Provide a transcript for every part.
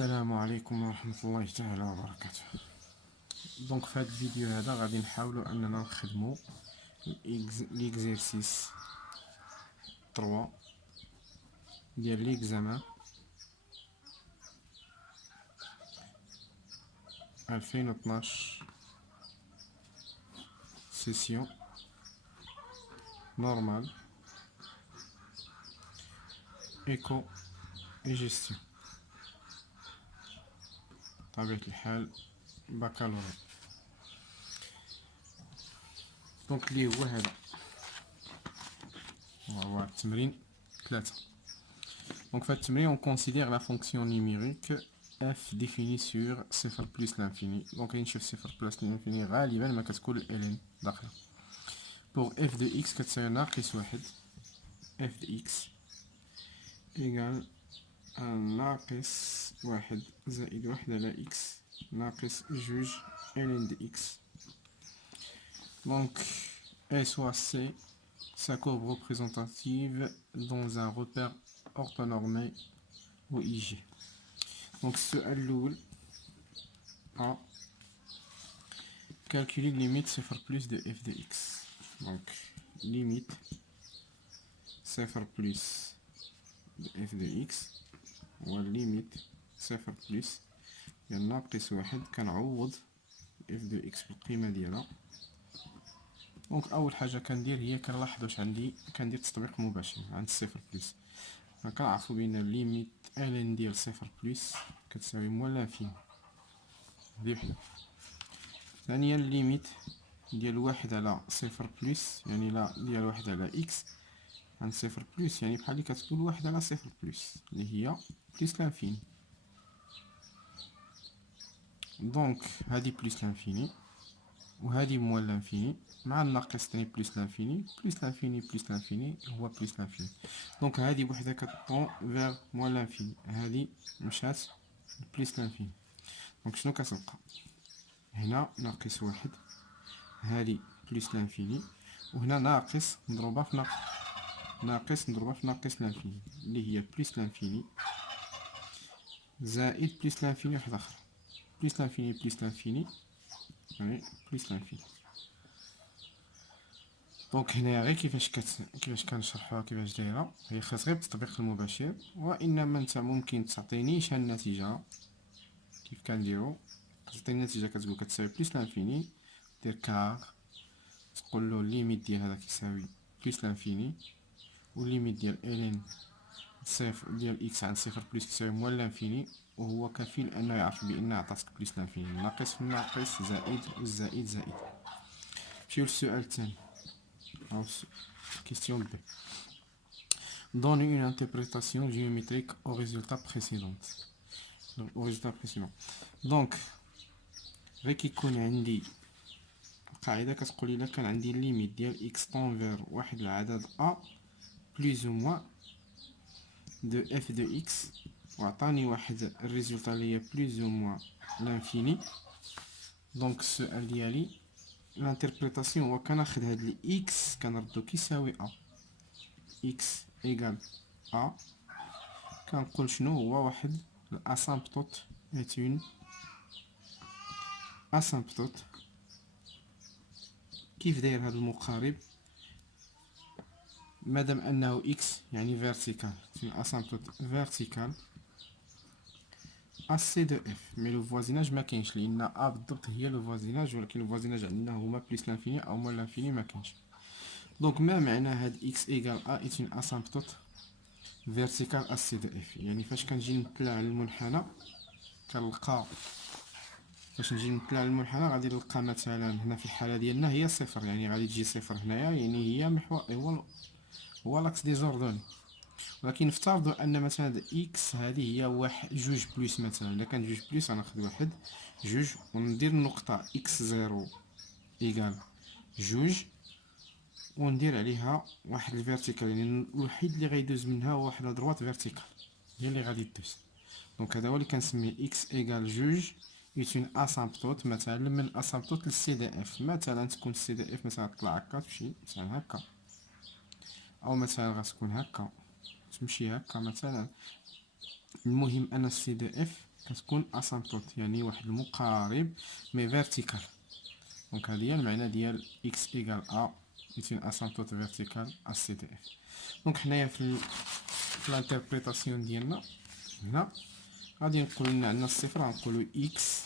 السلام عليكم ورحمة الله تعالى وبركاته. دونك في هذا الفيديو هذا غادي نحاولوا اننا نخدموا ليكزيرسيس 3 ديال ليكزامان 2012 سيسيون نورمال ايكو اي جيستيون، بطبيعة الحال بكالوريا. دونك اللي هو هو التمرين 3. Donc, fait التمرين on considère la fonction numérique f définie sur 0 plus l'infini. Donc, نشوف 0 plus l'infini غالبا ما كتكون ln داخله. Pour f de x كتساوي ناقص واحد f de x égal ناقص واحد زائد واحد على x ناقص جوج ln de x. Donc, et soit c sa courbe représentative dans un repère orthonormé ou IG. Donc السؤال الأول A. Calculer limite 0 plus de f de x. Donc limite 0 plus de f de x و limite 0 plus ديال ناقص واحد كنعوض f de x بالقيمة ديالها. دونك أول حاجة كندير هي كنلاحظ واش عندي، كندير تطبيق مباشر عند 0 بلس. كنعرفو بأن ليميت ln ديال 0 بلس كتساوي موال لانفيني، هادي وحدة. ثانيا ليميت ديال واحد على 0 بلس يعني لا ديال واحد على x عند 0 بلس يعني بحال اللي كتقول واحد على 0 بلس اللي هي بلس لانفيني. دونك هادي بلس لانفيني وهادي موال لانفيني مع الناقص تاني بلس لانفيني بلس لانفيني بلس لانفيني هو بلس لانفيني. دونك هادي بوحدها كطون فيغ موال لانفيني، هادي مشات بلس لانفيني. دونك شنو كتبقى هنا؟ ناقص واحد، هادي بلس لانفيني، وهنا ناقص مضروبة في ناقص مضروبة في ناقص لانفيني اللي هي بلس لانفيني زائد بلس لانفيني واحد اخر بلس لانفيني بلس لانفيني يعني بلس لانفيني. دونك هنايا غير كيفاش كنشرحوها كيفاش دايره، هي خاص غير بالتطبيق المباشر. وانما انت ممكن تعطينيش النتيجه كيف كنديرو، تعطيني النتيجه كتقول كتساوي بلس لانفيني، دير كار تقول له ليميت ديال هذا كيساوي بلس لانفيني والليميت ديال ln صفر ديال اكس عند 0 بلس كيساوي موال لانفيني، وهو كفيل انه يعرف بان عطاتك بلس لانفيني، ناقص في ناقص زائد والزائد زائد. نمشيو للسؤال الثاني أو question B. Donne une interprétation géométrique au résultat précédent. Donc غير كيكون عندي قاعدة كتقولي إلا كان عندي ليميت ديال x طون فيغ واحد العدد a بلوز أو موان دو f دو x وعطاني واحد الريزولتا اللي هي بلوز أو موان لانفيني. دونك السؤال ديالي الانتربريتاسيون هو كناخد هاد ال x كنردو كيساوي a x إيكال a، كنقول شنو هو واحد الاسامبتوت est une asymptote. كيف داير هاد المقارب؟ مادام انه x يعني فيرتيكال une asymptote verticale AC de f. مي لو فوازيناج ما كاينش لان a بالضبط هي لو فوازيناج، ولكن لو فوازيناج عندنا هما بلس لانفيني او موال لانفيني ما كاينش. دونك ما معنى هاد x إيكال a est une asymptote verticale AC de f؟ يعني فاش كنجي نطلع على المنحنى كنلقى، فاش نجي نطلع على المنحنى غادي نلقى مثلا هنا في الحاله ديالنا هي صفر، يعني غادي تجي صفر هنايا يعني هي محور هو لاكس ديزوردوني. ولكن نفترضوا ان مثلا اكس هذه هي واحد جوج بلس، مثلا الا كان جوج بلس غناخد واحد جوج وندير النقطه اكس زيرو ايكال جوج وندير عليها واحد الفيرتيكال، يعني الوحيد اللي غيدوز منها هو واحد لدروات فيرتيكال هي اللي غادي دوز. دونك هذا هو اللي كنسميه اكس ايكال جوج est une asymptote مثلا من اسامبتوت للسي دي اف. مثلا تكون السي دي اف مثلا تطلع هكا تمشي مثلا هكا، او مثلا غتكون هكا تمشي هكا مثلا. المهم ان السي دي اف كتكون اسامبتوت يعني واحد المقارب مي فيرتيكال. دونك هذه هي المعنى ديال اكس ايكال ا ايتين اسامبتوت فيرتيكال ا سي دي اف. دونك حنايا في الانتربريتاسيون ديالنا هنا غادي نقول لنا عندنا الصفر غنقولو اكس،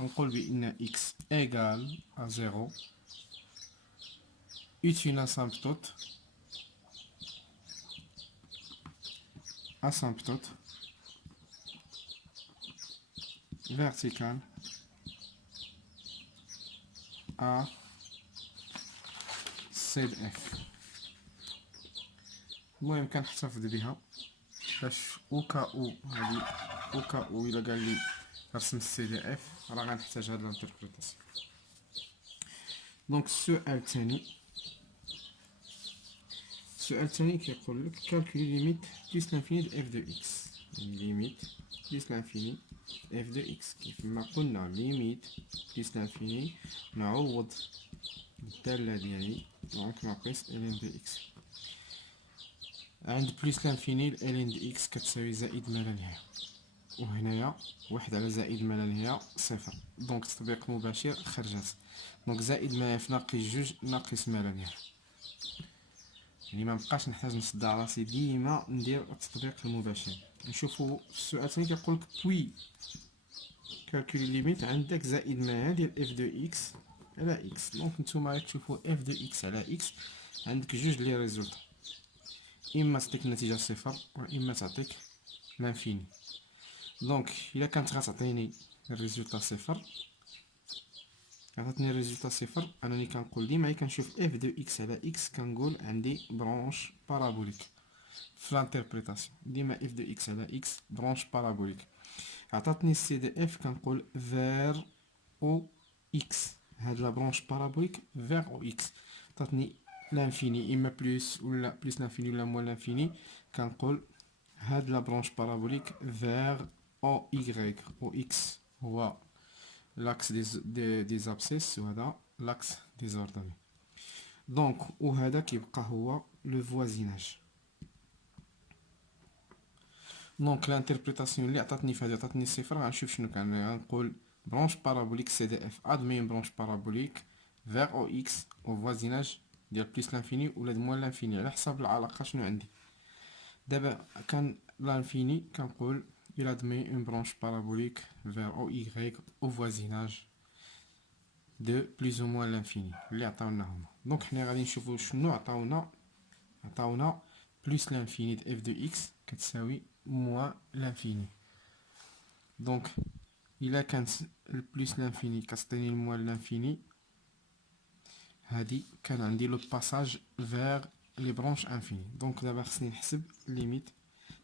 غنقول بان اكس ايكال ا زيرو ايتين اسامبتوت vertical à ZF. المهم كنحتفظ بها باش او هادي او الا قال لي رسم السي دي اف راه غنحتاج هاد الانتربريتاسيون. دونك السؤال الثاني كيقول لك كالكولي ليميت بليس لانفيني د اف دو اكس. ليميت بليس لانفيني اف دو اكس كيف ما قلنا ليميت بليس لانفيني نعوض بالدالة ديالي دونك ناقص ال ان دو اكس. عند بليس لانفيني ال ان دو اكس كتساوي زائد ما لا نهاية، وهنايا واحد على زائد ما لا نهاية صفر، دونك تطبيق مباشر خرجت. دونك زائد ما في ناقص جوج ناقص ما لا نهاية، يعني ما بقاش نحتاج نصدع راسي ديما ندير التطبيق المباشر. نشوفوا السؤال الثاني كيقول لك بوي كالكولي ليميت عندك زائد ما ديال اف دو اكس على اكس. دونك نتوما راك تشوفوا اف دو اكس على اكس عندك جوج لي ريزولطا، اما تعطيك النتيجه صفر واما تعطيك لانفيني. دونك الا كانت غتعطيني الريزولطا صفر، عطاتني الريزولطا صفر، انني كنقول ديما كنشوف اف دو اكس على اكس كنقول عندي برونش بارابوليك في لانتربريتاسيون. ديما اف دو اكس على اكس برونش بارابوليك. عطاتني السي دي اف كنقول فير او اكس، هاد لا برونش بارابوليك فير او اكس. عطاتني لانفيني اما بلس ولا بلس لانفيني ولا موان لانفيني، كنقول هاد لا برونش بارابوليك فير او ايغريك. او اكس هو لاكس دي زابسيس وهذا لاكس دي زوردوني. دونك وهذا كيبقى هو لو فوازيناج. دونك لانتربريتاسيون اللي عطاتني في هذه عطاتني صفر، غنشوف شنو كان غنقول برونش بارابوليك سي دي اف ادمين برونش بارابوليك فير او اكس او فوازيناج ديال بليس لانفيني ولا موان لانفيني على حساب العلاقه شنو عندي. دابا كان لانفيني كنقول الى ادمي اون برونش بارابوليك فير او ايغريك او فوازيناج دو بليز او موان لانفيني اللي عطاونا هما. دونك حنا غادي نشوفو شنو عطاونا بلس لانفيني د اف دو اكس كتساوي موان لانفيني. دونك الا كانت البلس لانفيني كتعطيني الموان لانفيني، هادي كان عندي لو باساج فيغ لي برونش انفيني. دونك دابا خصني نحسب ليميت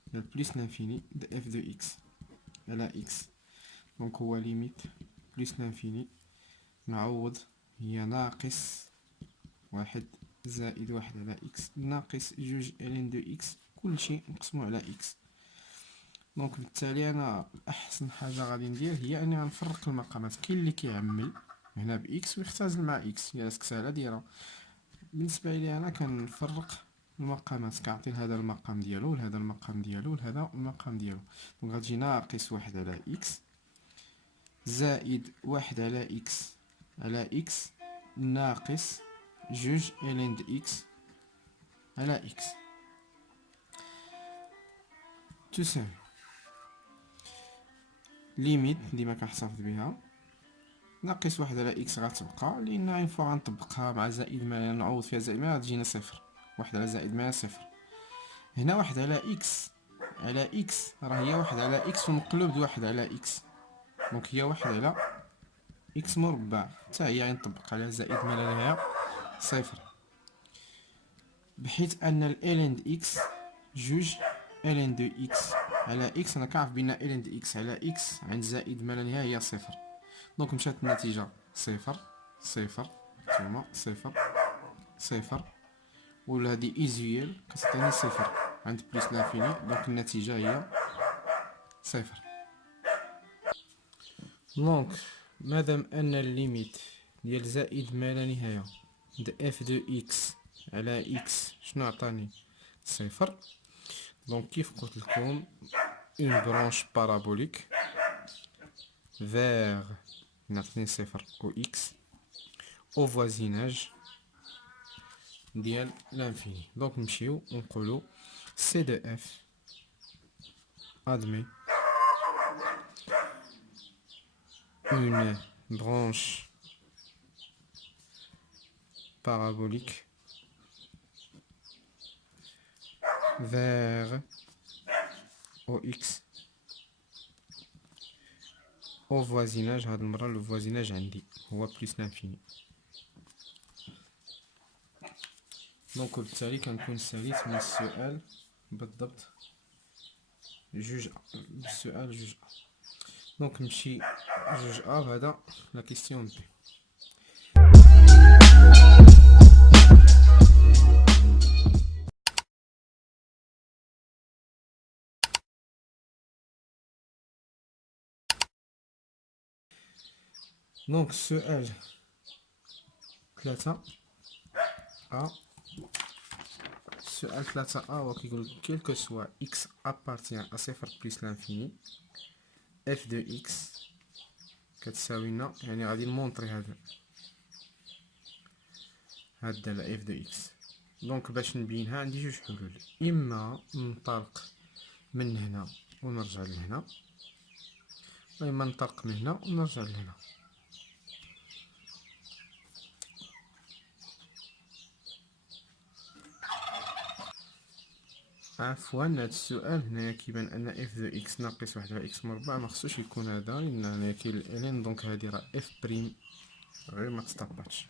ديال بلس لانفيني د اف دو اكس على اكس. دونك هو ليميت بلس لانفيني نعوض هي ناقص واحد زائد واحد على اكس ناقص جوج الين دو اكس كلشي نقسمو على اكس. دونك بالتالي انا احسن حاجه غادي ندير هي اني غنفرق المقامات. كاين اللي كيعمل هنا باكس ويختزل مع اكس، هي سهله ديرها. بالنسبه لي انا كنفرق المقامات، كنعطي لهذا المقام ديالو لهذا المقام ديالو لهذا المقام ديالو. دونك غتجي ناقص واحد على اكس زائد واحد على اكس على اكس ناقص جوج الين د اكس على اكس تساوي ليميت ديما كنحتفظ بها ناقص واحد على اكس غتبقى، لان اون فوا غنطبقها مع زائد ما نعوض فيها زائد ما غتجينا صفر. واحد على زائد ما صفر. هنا واحد على اكس على اكس راه هي واحد على اكس ومقلوب بواحد على اكس، دونك هي واحد على اكس مربع حتى هي غنطبق على زائد ما لا نهاية صفر، بحيث ان ال ان اكس جوج الين دو اكس على اكس. انا كنعرف بان الين دو اكس على اكس عند زائد ما لا نهاية هي صفر. دونك مشات النتيجة صفر صفر ثم صفر صفر، ولا هادي ايزيال كتعطيني صفر عند بليس لانفيني. دونك النتيجة هي صفر. دونك مادام ان الليميت ديال زائد ما لا نهاية د اف دو اكس على اكس شنو عطاني صفر، دونك كيف قلت لكم une branche parabolique vers نعطيني صفر و x au voisinage ديال l'infini. Donc نمشيو ونقولو C de f admet une branche parabolique vers OX au voisinage. هاد المرة لو voisinage عندي هو بلس لانفيني. دونك وبالتالي كنكون ساليت من السؤال بالضبط جوج السؤال جوج أ. دونك نمشي جوج أ وهذا لا كيستيون بي. دونك السؤال 3 أ. السؤال 3 أ هو كيقول quel que soit x appartient à صفر بلس لانفيني f de x كتساوي لنا، يعني غادي نمونطري هاد الدالة f de x. دونك باش نبينها عندي جوج حلول، اما ننطلق من هنا ونرجع لهنا، واما ننطلق من هنا ونرجع لهنا. عفوا هاد السؤال هنايا كيبان ان اف دو اكس ناقص واحد على اكس مربع مخصوش يكون هذا، لان هنايا كاين الالين، دونك هادي راه اف بريم غير ما تستاباتش.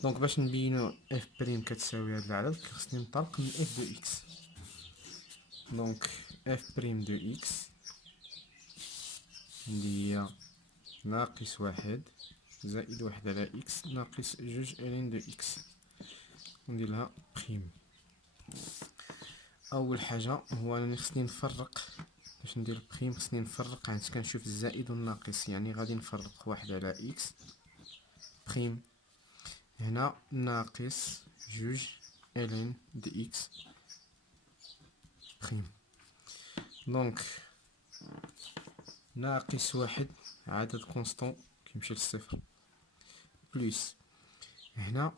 دونك باش نبينو اف بريم كتساوي هاد العدد خصني ننطلق من اف دو اكس. دونك اف بريم دو اكس اللي هي ناقص واحد زائد واحد على اكس ناقص جوج الين دو اكس، نديرلها بريم. اول حاجه هو انني خصني نفرق، باش ندير بريم خصني نفرق عند كنشوف الزائد والناقص، يعني غادي نفرق واحد على اكس بريم، هنا ناقص جوج الين دي اكس بريم. دونك ناقص واحد عدد كونستون كيمشي للصفر، بلس هنا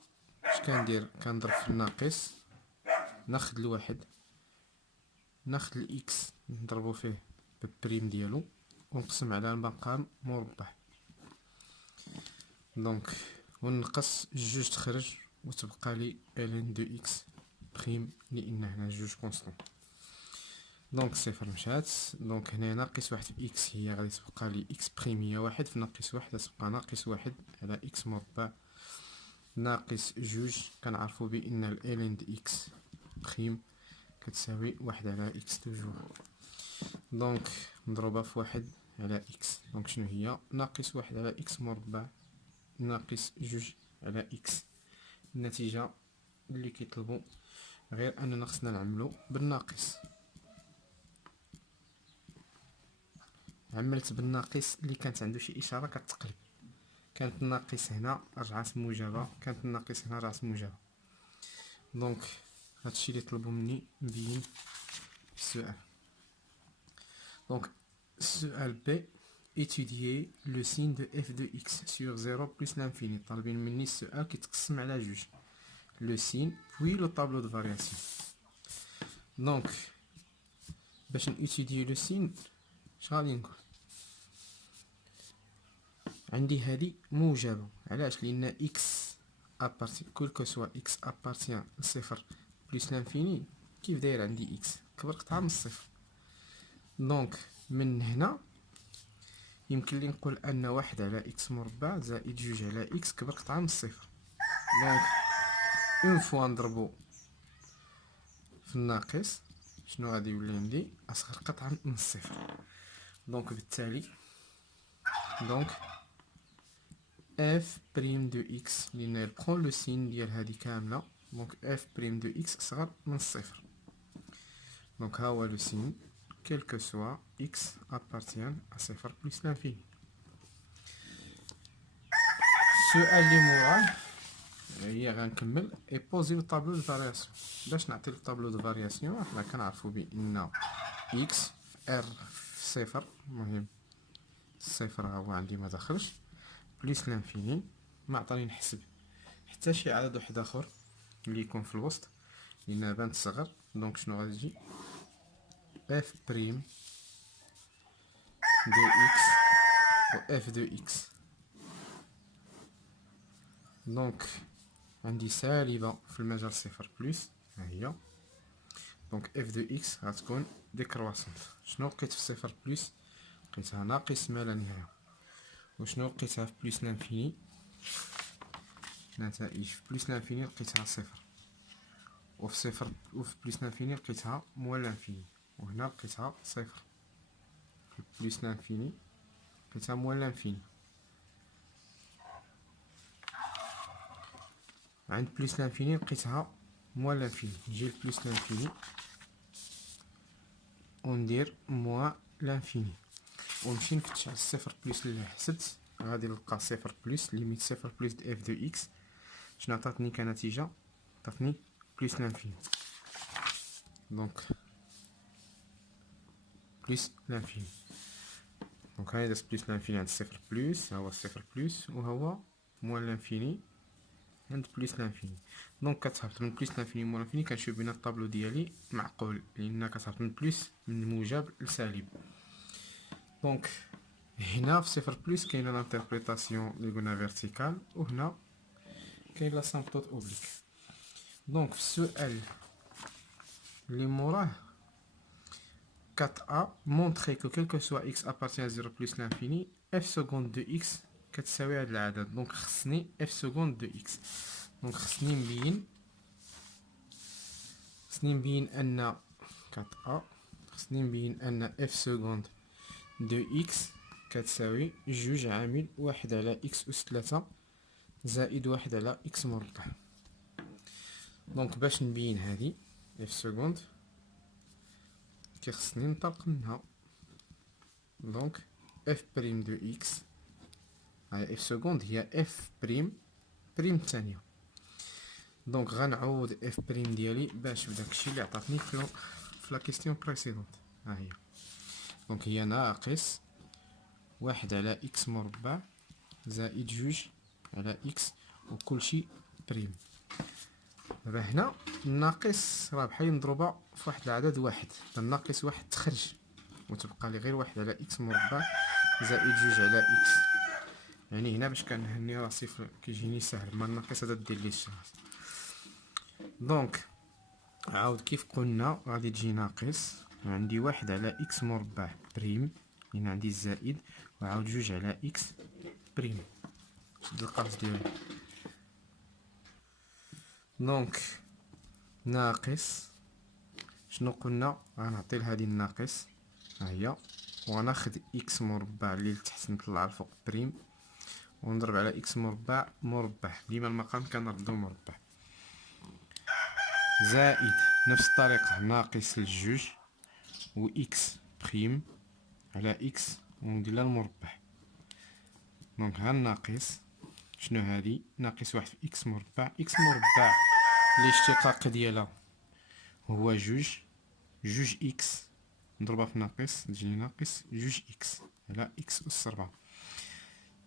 اش كندير كنضرب في الناقص، ناخد الواحد ناخد الاكس نضربو فيه بالبريم ديالو ونقسم على المقام مربع. دونك ونقص جوج تخرج وتبقى لي الين دو اكس بريم لان هنا جوج كونستون. دونك صفر مشات، دونك هنا ناقص واحد في اكس هي غادي تبقى لي اكس بريم هي واحد، في ناقص واحد تبقى ناقص واحد على اكس مربع ناقص جوج. كنعرفو بان الالين دي اكس بريم كتساوي واحد على اكس توجور. دونك نضربها في واحد على اكس، دونك شنو هي ناقص واحد على اكس مربع ناقص جوج على اكس. النتيجة اللي كيطلبو غير اننا خصنا نعملو بالناقص. عملت بالناقص اللي كانت عنده شي اشاره كتقلب، كانت الناقص هنا رجعت موجبه، كانت الناقص هنا رجعت موجبه. دونك هادشي اللي طلبوا مني نبين في السؤال. دونك السؤال بي étudier le signe de f de x sur 0 plus l'infini. طالبين مني السؤال كيتقسم على جوج، le signe puis le tableau de variation. دونك باش نétudier le signe اش غادي نقول؟ عندي هادي موجبه، علاش؟ لان اكس ابارتي كل كو سوا اكس ابارتيان لصفر بلس لانفيني كيف داير عندي اكس كبر قطعه من الصفر. دونك من هنا يمكن لي نقول ان واحد على اكس مربع زائد جوج على اكس كبر قطعه من الصفر. دونك اون فوا نضربو في الناقص شنو غادي يولي عندي؟ اصغر قطعه من الصفر. دونك بالتالي دونك f prime de x لأن prend le signe ديال هادي كاملة، دونك f prime de x صغر من الصفر. دونك ها هو لو سين quel que soit x appartient à صفر بلس لانفيني. السؤال اللي موراه هي غنكمل اي بوزي طابلو دو فارياسيون. باش نعطي الطابلو دو فارياسيون حنا كنعرفو بان x ار صفر، المهم الصفر ها هو عندي ما دخلش، بليس لانفيني ما عطاني نحسب حتى شي عدد واحد اخر اللي يكون في الوسط لان بانت صغر. دونك شنو غادي تجي اف بريم دو اكس و اف دو اكس. دونك عندي سالبة في المجال صفر بلس ها هي، دونك اف دو اكس غتكون ديكرواسونت. شنو لقيت في صفر بلس؟ لقيتها ناقص ما لا نهاية. وشنو لقيتها في بلس لانفيني؟ نتائج في بلس لانفيني لقيتها صفر، وفي صفر وفي بلس لانفيني لقيتها موال لانفيني، وهنا لقيتها صفر. في بلس لانفيني لقيتها موال لانفيني. عند بلس لانفيني لقيتها موال لانفيني. نجي لبلس لانفيني وندير موان لانفيني ونمشي نفتش على الصفر بلس اللي حسبت. غادي نلقى صفر بلس ليميت صفر بلس د اف دو اكس. شنو عطاتني كنتيجة؟ عطاتني بلس لانفيني. دونك بلس لانفيني. دونك هاني درت بلس لانفيني عند صفر بلس، ها هو صفر بلس، و هو موان لانفيني عند بلس لانفيني. دونك كتهبط من بلس لانفيني موان لانفيني. كنشوف بين الطابلو ديالي معقول لان كتهبط من بلس من موجب لسالب. دونك هنا في صفر بلس كاينه لانتربريتاسيون اللي قلنا فيرتيكال، وهنا كاين لاسامبتوت اوبليك. دونك في السؤال اللي موراه 4a montrer que quel que soit x appartient à 0 plus l'infini f seconde de x كتساوي هاد العدد. دونك خصني f seconde de x. دونك خصني نبين ان 4a خصني نبين ان f seconde de x كتساوي جوج عامل واحد على x أس 3 زائد واحد على x مربع. دونك باش نبين هادي f seconde كيخصني ننطلق منها. دونك f بريم دو x هاي f seconde هي f بريم الثانية. دونك غنعوض f بريم ديالي باش بداكشي اللي عطاتني في لا كيستيون بريسيدونت. ها هي. دونك هي ناقص واحد على x مربع زائد جوج على x وكلشي بريم. دابا هنا الناقص راه بحال مضروبة في واحد العدد واحد، الناقص واحد تخرج وتبقى لي غير واحد على x مربع زائد جوج على x. يعني هنا باش كنهني راسي كيجيني سهل، ما الناقص هذا دير ليه الشهر. دونك عاود كيف قلنا غادي تجي ناقص، عندي واحد على x مربع بريم لان عندي الزائد، وعاود جوج على x بريم. شد القرص ديالي. دونك ناقص شنو قلنا؟ غنعطي لهادي الناقص ها هي، وغناخد x مربع اللي لتحت نطلع الفوق بريم ونضرب على x مربع مربع، ديما المقام كنردو مربع، زائد نفس الطريقة ناقص لجوج و x بريم على x وندير لها المربع. دونك ها الناقص شنو هادي؟ ناقص واحد في x مربع. x مربع الاشتقاق ديالها هو جوج x نضربها في ناقص تجيني ناقص جوج x على x أس 4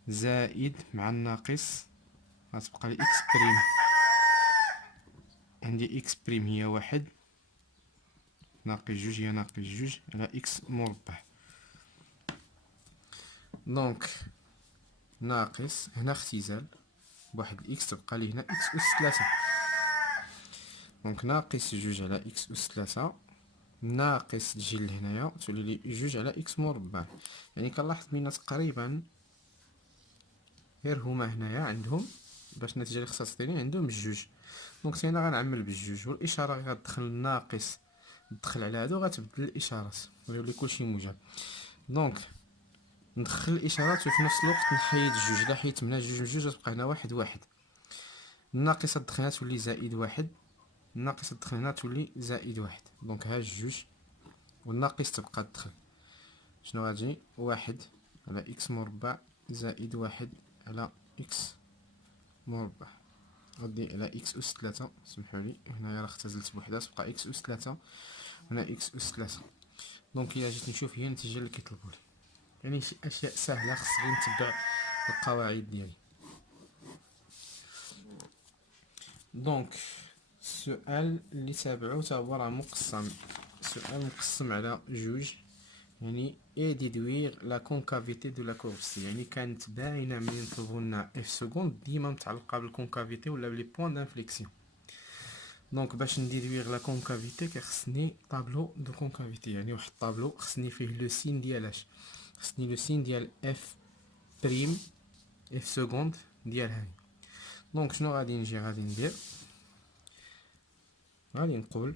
زائد مع الناقص غتبقى لي x بريم. عندي x بريم هي واحد ناقص جوج هي ناقص جوج على x مربع. دونك ناقص هنا اختزال بواحد الاكس تبقى لي هنا x أس 3. دونك ناقص جوج على x أس 3 ناقص تجي لهنايا تولي لي جوج على x مربع. يعني كنلاحظ بين تقريبا غير هما هنايا عندهم باش النتيجه اللي خصها تعطيني عندهم بجوج. دونك انا غنعمل بالجوج، والاشاره اللي غتدخل الناقص تدخل على هادو غتبدل الاشارات ويولي كلشي موجب. دونك ندخل الاشارات وفي نفس الوقت نحيد جوج. الا حيدت منها جوج وجوج غتبقى هنا واحد واحد. الناقصه تدخل هنا تولي زائد واحد، الناقصه تدخل هنا تولي زائد واحد. دونك ها جوج والناقص تبقى تدخل. شنو غتجي؟ واحد على اكس مربع زائد واحد على اكس مربع غادي على اكس أس 3. سمحولي هنايا راه اختزلت بوحدة تبقى اكس أس 3 هنا اكس أس 3. دونك الا جيت نشوف هي النتيجه اللي كيطلبوا لي، يعني شي اشياء سهله خص غير نتبع القواعد ديالي. دونك السؤال اللي تابعو تا هو راه مقسم، سؤال مقسم على جوج، يعني اي ديدوير لا كونكافيتي دو لا كورب سي، يعني كانت باينه من يطلبوا لنا اف سكوند ديما متعلقه بالكونكافيتي ولا بلي بوين دانفليكسيون. دونك باش نديدوير لا كونكافيتي كيخصني طابلو دو كونكافيتي، يعني واحد الطابلو خصني فيه لو سين ديالاش، خصني لو سين ديال اف بريم اف سكوند ديال هاي. دونك شنو غادي نجي غادي ندير، غادي نقول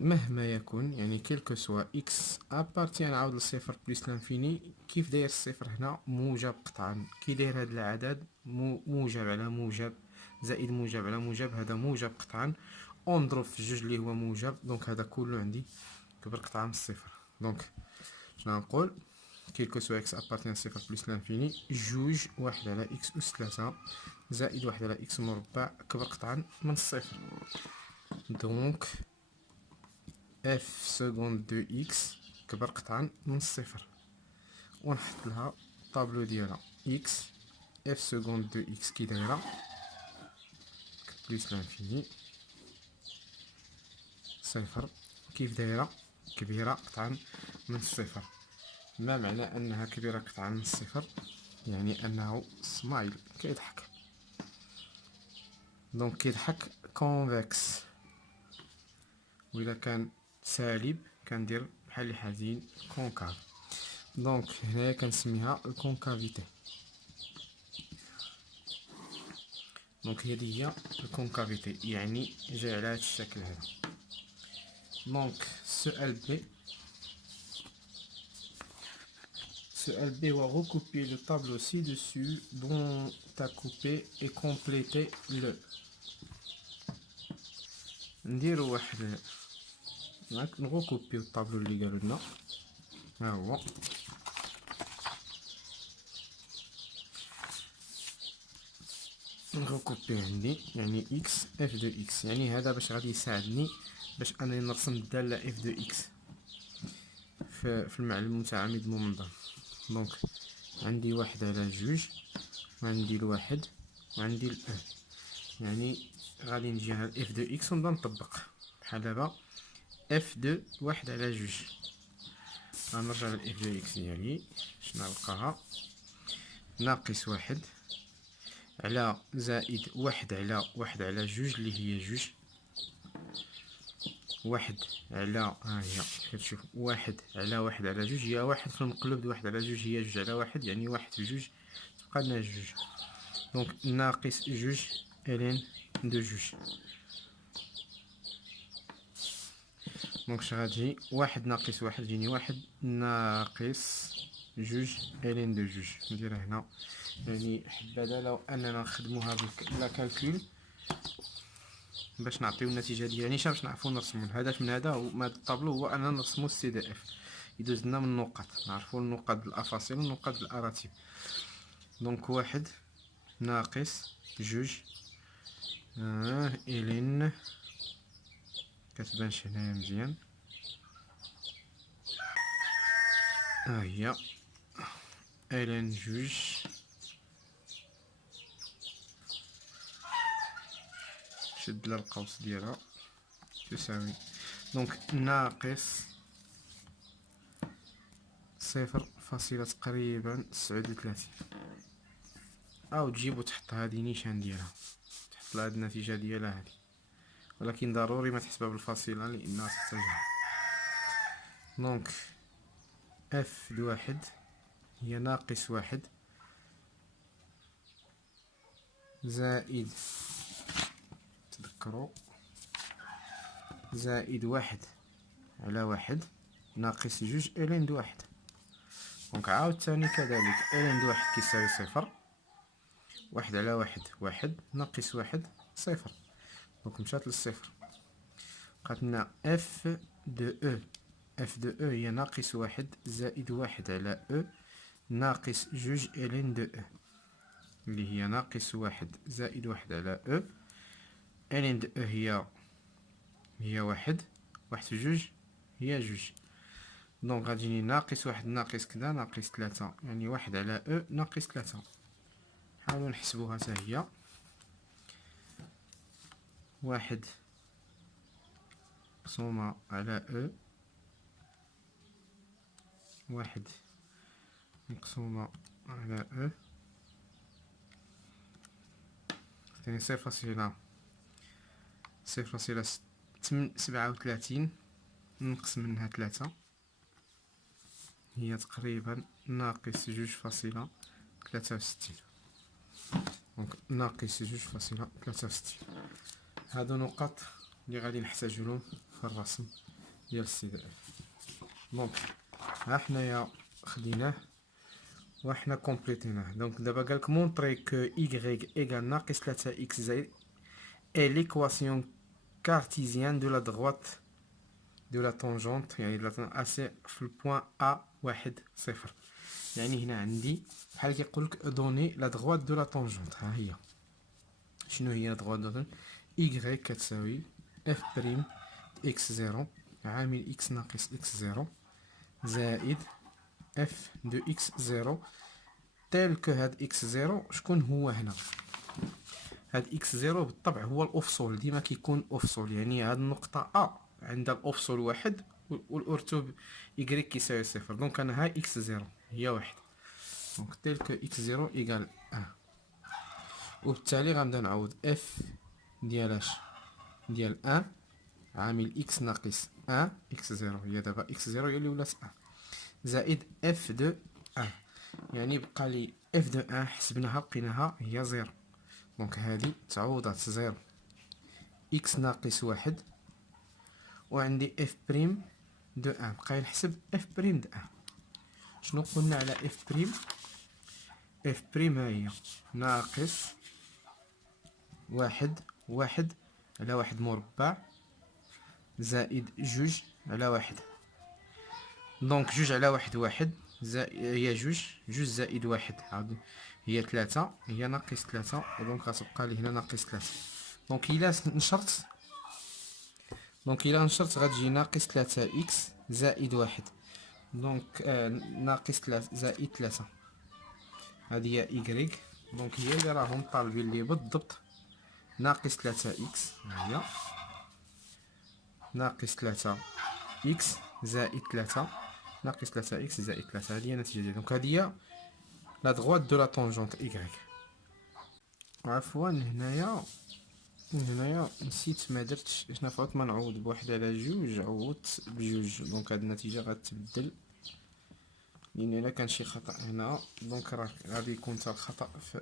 مهما يكن، يعني كيلكو سوا اكس ابارتي نعاود للصفر بليس لانفيني، كيف داير الصفر هنا موجب قطعا، كي داير هاد العدد موجب على موجب زائد موجب على موجب، هذا موجب قطعا ونضرب في جوج اللي هو موجب، دونك هذا كله عندي كبر قطعا من الصفر. دونك شنو نقول، كيلكو سوا اكس ابارتي صفر بليس لانفيني جوج واحد على اكس اس 3 زائد واحد على اكس مربع كبر قطعا من الصفر. دونك اف سكوند دو اكس كبر قطعا من الصفر، ونحط لها طابلو ديالها اكس اف سكوند دو اكس كي دايره بليس لانفيني صفر، كيف دايره كبيره قطعا من الصفر، ما معنى انها كبيره قطعا من الصفر، يعني انه سمايل كيضحك. دونك كيضحك كونفكس، وإلا كان سالب كندير بحال اللي حزين كونكاف. دونك هنايا كنسميها الكونكافيتي. دونك هذه هي الكونكافيتي، يعني جاي على هذا الشكل هذا. دونك السؤال بي، سؤال بي هو recouper le tableau ci-dessus dont à couper et compléter le. نديرو واحد نغوكوبيو الطابلو اللي قالوا لنا، ها هو نغوكوبيو عندي، يعني اكس اف دو اكس، يعني هذا باش غادي يساعدني باش انني نرسم الداله اف دو اكس في المعلم المتعامد المنظم. دونك عندي واحد على جوج، وعندي الواحد، وعندي الان، يعني غادي نجي على اف دو اكس ونبدا نطبق بحال دابا اف دو واحد على جوج، غنرجع للاف دو اكس ديالي شنو نلقاها ناقص واحد على زائد واحد على واحد على جوج اللي هي جوج، واحد على ها هي كتشوف واحد على واحد على جوج هي واحد في المقلوب د واحد على جوج هي جوج على واحد، يعني واحد في جوج تبقى لنا جوج. دونك ناقص جوج الين دو جوج، دونك اش غتجي واحد ناقص واحد تجيني واحد ناقص جوج الين دو جوج. نديرها هنا، يعني حبذا لو اننا نخدموها بلا كالكول باش نعطيو النتيجه ديالنا، يعني باش نعرفو نرسمو. الهدف من هذا الطابلو هو اننا نرسمو السي دي اف، يدوز لنا من النقط، نعرفو النقط بالافاصيل والنقط بالاراتب. دونك واحد ناقص جوج الين كتبانش هنايا مزيان، ها هي الين جوج شد لها القوس ديالها تساوي، دونك ناقص صفر فاصلة تقريبا 39، او تجيب وتحط هذه نيشان ديالها، تحط لها هاد النتيجة ديالها هادي، ولكن ضروري ما تحسبها بالفاصلة لانها تحتاجها. دونك اف دو واحد هي ناقص واحد زائد، تذكروا زائد واحد على واحد ناقص جوج الين دو واحد. دونك عاود تاني كذلك الين دو واحد كيساوي صفر، واحد على واحد واحد ناقص واحد صفر، دونك مشات للصفر. بقات لنا اف دو او، اف دو او هي ناقص واحد زائد واحد على او ناقص جوج الين دو او، اللي هي ناقص واحد زائد واحد على او الين دو او هي واحد، واحد في جوج هي جوج، دونك غادي يجيني ناقص واحد ناقص كذا ناقص ثلاثة، يعني واحد على او ناقص ثلاثة. نحاولو نحسبوها حتى هي. واحد مقسومة على او، واحد مقسومة على او، يعني 0.37 نقص منها ثلاثة هي تقريبا ناقص 2.63. دونك ناقص 2.63. هادو نقط اللي غادي نحتاجولهم في الرسم ديال السي دي اف. دونك ها حنايا خديناه وحنا كومبليتيناه. دونك دابا قالك مونطري كو y ايغال ناقص 3 اكس زائد اي ليكواسيون كارتيزيان دو لا دغوات دو لا طونجونت، يعني لا سي في البوان ا واحد صفر. يعني هنا عندي بحال كيقولك دوني لا دغوات دو لا طونجونت. ها هي شنو هي لا دغوات دو لا y كتساوي اف بريم اكس زيرو عامل اكس ناقص اكس زيرو زائد اف دو اكس زيرو تيل كو هاد اكس زيرو شكون هو هنا. هاد اكس زيرو بالطبع هو الافصول، ديما كيكون افصول، يعني هاد النقطة ا عندها الافصول واحد والارتوب y كيساوي صفر. دونك انا ها اكس زيرو هي واحد، دونك تيل كو اكس زيرو ايكال ان، وبالتالي غنبدا نعوض اف ديال اش ديال ان عامل اكس ناقص ان اكس زيرو، هي دابا اكس زيرو هي اللي ولات ان، زائد اف دو ان، يعني بقى لي اف دو ان حسبناها لقيناها هي زيرو. دونك هادي تعوضات زيرو اكس ناقص واحد، وعندي اف بريم دو ان، بقى نحسب اف بريم دو ان. شنو قلنا على اف بريم؟ اف بريم ها هي ناقص واحد على واحد مربع زائد جوج على واحد. دونك جوج على واحد هي جوج زائد واحد عاود هي ثلاثة، هي ناقص ثلاثة، ودونك غتبقى لي هنا ناقص ثلاثة. دونك إلا نشرت غتجي ناقص ثلاثة إكس زائد واحد، دونك ناقص ثلاثة زائد ثلاثة هادي هي إيكغيك. دونك هي اللي راهم طالبين لي بالضبط ناقص ثلاثة إكس، هي ناقص ثلاثة إكس زائد ثلاثة ناقص 3 اكس زائد 3. هذه هي النتيجة ديالها. دونك هذه هي لا دغوات دو لا طونجونت إيكغيك. عفوا هنايا نسيت ما درتش، حنا فوت ما نعوض بواحد على جوج عوضت بجوج، دونك هاد النتيجة غتبدل لأن هنا كان شي خطأ هنا، دونك راه غادي يكون تا الخطأ في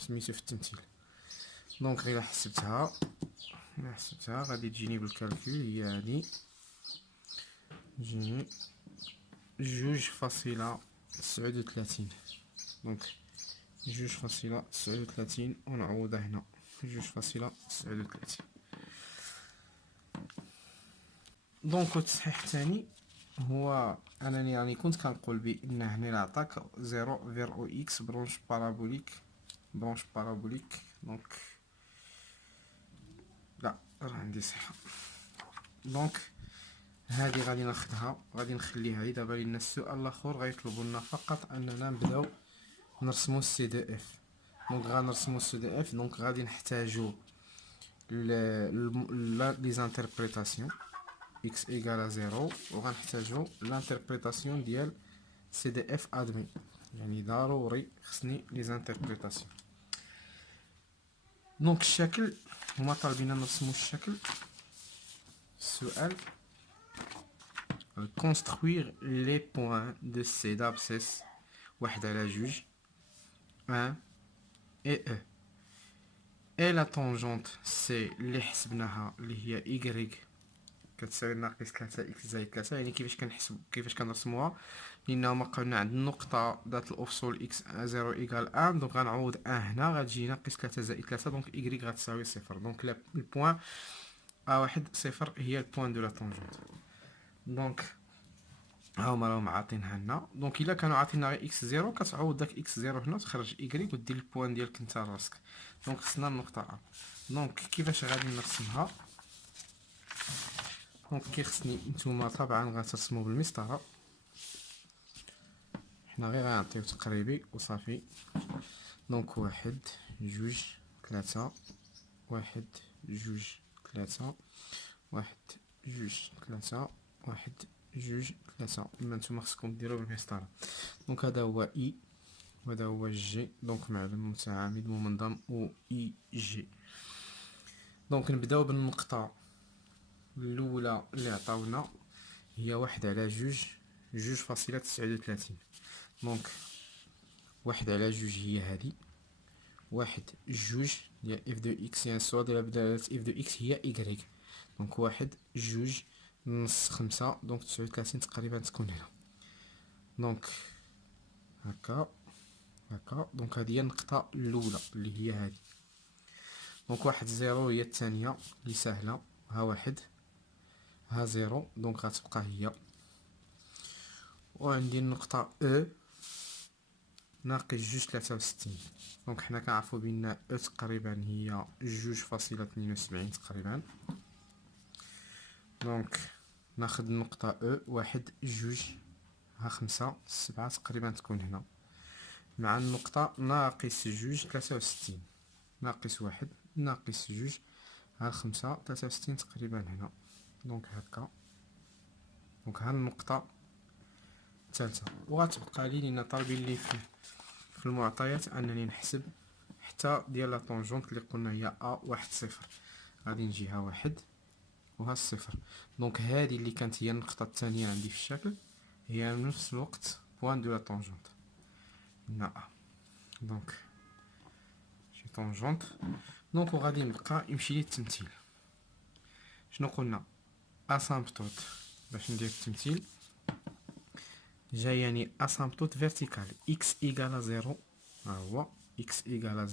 سميتو في التمثيل. دونك غير حسبتها غادي تجيني بالكالكول، هي هادي تجيني 2.39. دونك 2.39 ونعوضها هنا 2.39. دونك التصحيح الثاني هو انني راني كنت كنقول بان هنا عطاك 0 فير او اكس برونش بارابوليك دونك لا راه عندي صحه. دونك هذه غادي ناخذها غادي نخليها هي دابا، لان السؤال الاخر غيطلبوا لنا فقط اننا نبداو نرسمو السي دي اف. دونك غنرسمو السي دي اف، دونك غادي نحتاجو لي زانتربريتاسيون x égale à 0 وغنحتاجو لانتربريتاسيون ديال سي دي اف ادمي، يعني ضروري خصني لي زانتربريتاسيون. دونك الشكل هما طالبيننا نرسمو الشكل السؤال construire les points de C d'abscisse واحد على جوج 1 et E et la tangente C اللي حسبناها اللي هي y كتساوي ناقص 3 اكس زائد 3. يعني كيفاش كنرسموها؟ لان هما قلنا عند النقطه ذات الافصول اكس 0 ايكال 1، دونك غنعوض 1 هنا غتجي ناقص 3 زائد 3، دونك y غتساوي صفر. دونك البوان A1 صفر هي البوان دو لا طونجونت. دونك هاهما راهم عاطينها لنا. دونك الا كانوا عاطينا غير اكس 0 كتعوض داك اكس 0 هنا تخرج y ودير البوان ديالك نتا راسك. دونك خصنا النقطه A. دونك كيفاش غادي نرسمها؟ دونك كيخصني نتوما طبعا غترسمو بالمسطره، حنا غير غنعطيو تقريبي وصافي. دونك 1 2 3 1 2 3 1 2 3 1 2 3. اما نتوما خصكم ديرو بالمسطره. دونك هذا هو اي وهذا هو جي، دونك معلم متعامد ومنظم و اي جي. دونك نبداو بالنقطه الاولى اللي عطاونا هي 1 على 2 2.39. دونك 1 على 2 هي هذه، 1 2 ديال اف دو اكس، يعني الصوره ديال بدالة اف دو اكس هي ايكغيك. دونك 1 2 نص 5، دونك 39 تقريبا تكون هنا. دونك هكا هكا. دونك هذه هي النقطه الاولى اللي هي هذه. دونك 1 0 هي الثانيه اللي سهله، ها 1 ها 0، دونك غتبقى هي. وعندي النقطه او ناقص 2.63. دونك حنا كنعرفو بان او تقريبا هي 2.72 تقريبا. دونك ناخد النقطة او 1 2 ها 5 7 تقريبا تكون هنا، مع النقطة ناقص 2.63 ناقص 1 ناقص 2 ها 5 63 تقريبا هنا. دونك هكا. دونك ها النقطة الثالثة. وغتبقى لي لينا طالبين لي في المعطيات انني نحسب حتى ديال لا طونجونت اللي قلنا هي ا 1 0. غادي نجي ها 1 وها 0. دونك هذه اللي كانت هي النقطة الثانية عندي في الشكل هي نفس الوقت بوان دو لا طونجونت هنا ا. دونك شي طونجونت. دونك وغادي نبقى يمشي لي التمثيل. شنو قلنا؟ اسامبتوت باش ندير التمثيل جاياني اسامبتوت فيرتيكال اكس ايكالا 0. ها هو اكس ايكالا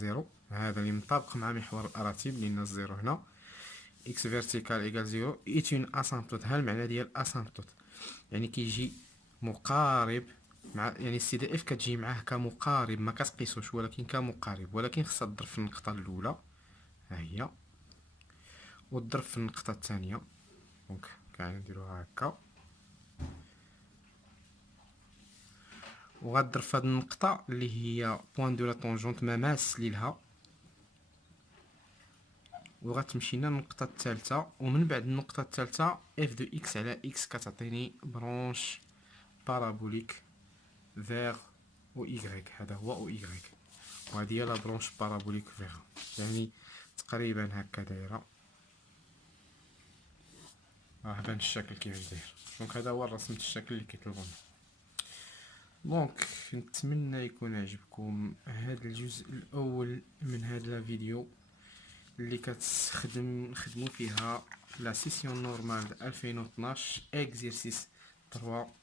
0، هذا اللي مطابق مع محور الاراتيب لان الزيرو هنا. اكس فيرتيكال ايكال 0 ايت اون اسامبتوت. ها المعنى ديال اسامبتوت يعني كيجي مقارب مع، يعني السي دي اف كتجي معاه كمقارب، ما كتقيسوش ولكن كمقارب، ولكن خصها تضرب في النقطه الاولى ها هي وتضرب في النقطه الثانيه. دونك كنديروها هكا وغتضرب في هاد النقطه اللي هي بوان دو لا طونجونت ما ماسل لها، وغتمشي لنا النقطه الثالثه. ومن بعد النقطه الثالثه اف دو اكس على اكس كتعطيني برونش بارابوليك فيغ او ايغريك. هذا هو او ايغريك، وهذه هي لا برونش بارابوليك فيغ، يعني تقريبا هكا دايره. بان الشكل كيف داير. دونك هذا هو الرسم الشكل اللي كيطلبونا. دونك نتمنى يكون عجبكم هذا الجزء الاول من هذا الفيديو اللي نخدمو فيها لا سيسيون نورمال 2012 اكزرسيس 3.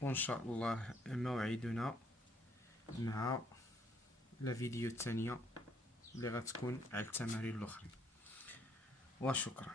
وان شاء الله موعدنا مع لا فيديو الثانيه اللي غتكون على التمارين الاخرين. وشكرا.